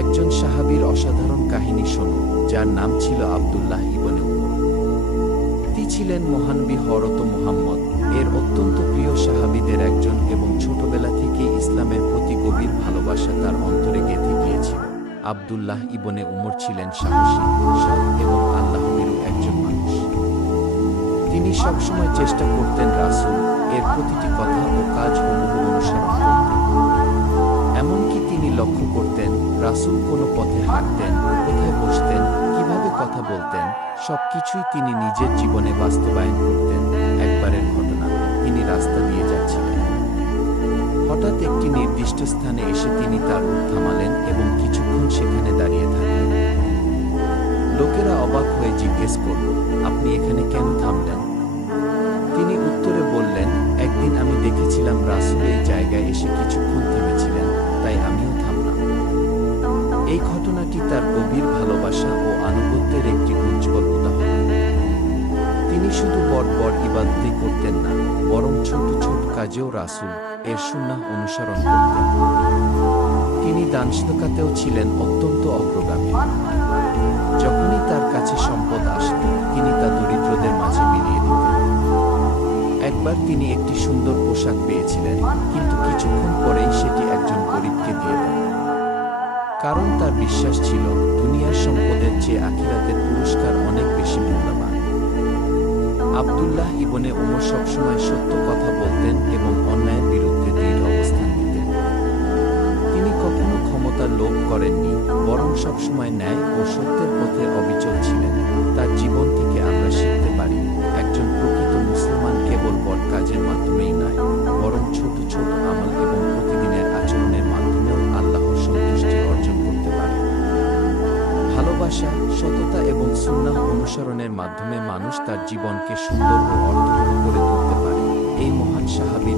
একজন সাহাবীর অসাধারণ কাহিনী শোনো, যার নাম ছিল আব্দুল্লাহ ইবনে উমর। তিনি ছিলেন মহানবী হযরত মুহাম্মদ এর অত্যন্ত প্রিয় সাহাবীদের একজন এবং ছোটবেলা থেকে ইসলামের প্রতি গভীর ভালোবাসা তার অন্তরে গেঁথে গিয়েছিল। আব্দুল্লাহ ইবনে উমর ছিলেন সাহসী, সৎ এবং আল্লাহভীরু একজন মানুষ। তিনি সবসময় চেষ্টা করতেন রাসূল এর প্রতিটি কথা ও কাজ হুবহু অনুসরণ করতে। এমনকি তিনি লক্ষ্য করতেন রাসূল কোনো পথে হাঁটতেন, কোথায় বসতেন, কিভাবে কথা বলতেন, সবকিছুই তিনি নিজের জীবনে বাস্তবায়ন করতেন। একবারের ঘটনা, তিনি রাস্তা দিয়ে যাচ্ছিলেন। হঠাৎ একটি নির্দিষ্ট স্থানে এসে তিনি তার উট থামালেন এবং কিছুক্ষণ সেখানে দাঁড়িয়ে থাকলেন। লোকেরা অবাক হয়ে জিজ্ঞেস করল, আপনি এখানে কেন থামলেন? তিনি উত্তরে বললেন, একদিন আমি দেখেছিলাম রাসূল এই জায়গায় এসে কিছুক্ষণ থেমেছিলেন, তাই আমিও থামলাম। এই ঘটনাটি তার গভীর ভালোবাসা ও আনুগত্যের একটি উজ্জ্বল উদাহরণ। তিনি শুধু বড় বড় ইবাদতই করতেন না, বরং ছোট ছোট কাজেও রাসূল এর সুন্নাহ অনুসরণ করতেন। তিনি দানশীলতাতেও ছিলেন অত্যন্ত অগ্রগামী। যখনই তার কাছে সম্পদ আসত, তিনি তা দরিদ্রদের মাঝে বিলিয়ে দিতেন। একবার তিনি একটি সুন্দর পোশাক পেয়েছিলেন, কিন্তু কিছুক্ষণ পরেই সেটি একজন গরিবকে দিয়ে দেন। কারণ তার বিশ্বাস ছিল দুনিয়ার সম্পদের চেয়ে আখিরাতের পুরস্কার অনেক বেশি মূল্যবান। আব্দুল্লাহ ইবনে উমর সবসময় সত্য কথা বলতেন এবং অন্যায়ের বিরুদ্ধে দৃঢ় অবস্থান নিতেন। তিনি কখনো ক্ষমতার লোভ করেননি, বরং সবসময় ন্যায় ও সত্যের পথে অবিচল ছিলেন। তার জীবন থেকে আমরা শিখতে পারি, একজন প্রকৃত মুসলমান কেবল বড় কাজের মাধ্যমেই নয়, বরং ছোট ছোট আমল এবং প্রতিদিনের আচরণের মাধ্যমেও আল্লাহর সন্তুষ্টি অর্জন করতে পারে। ভালোবাসা, সততা এবং সুন্নাহ অনুসরণের মাধ্যমে মানুষ তার জীবনকে সুন্দর ও অর্থবহ করে তুলতে পারে। এই মহান সাহাবীর